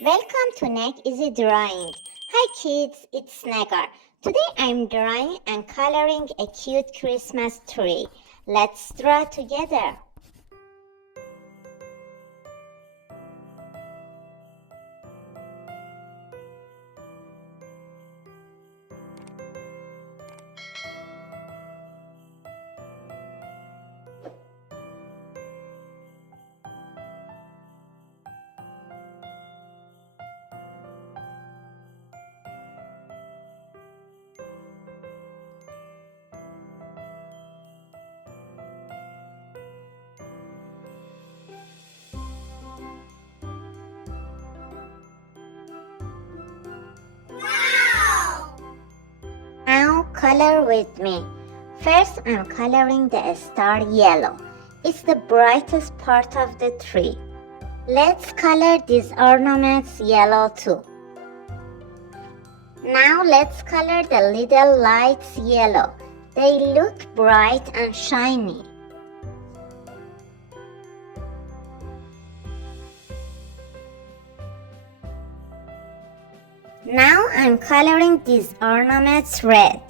Welcome to NegEasyDrawing. Hi kids, it's Negar. Today I'm drawing and coloring a cute Christmas tree. Let's draw together. Now color with me. First I'm coloring the star yellow. It's the brightest part of the tree. Let's color these ornaments yellow too. Now let's color the little lights yellow. They look bright and shiny. Now I'm coloring these ornaments red.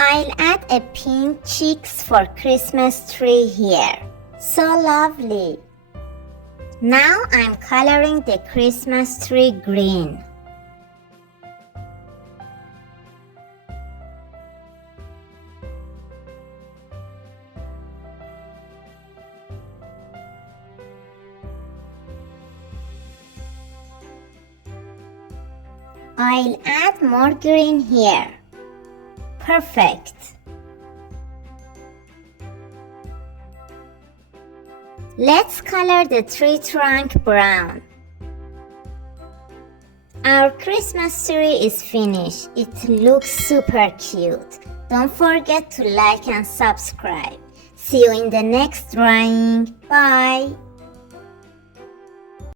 I'll add a pink cheeks for Christmas tree here. So lovely. Now I'm coloring the Christmas tree green. I'll add more green here. Perfect. Let's color the tree trunk brown. Our Christmas tree is finished. It looks super cute. Don't forget to like and subscribe. See you in the next drawing. Bye.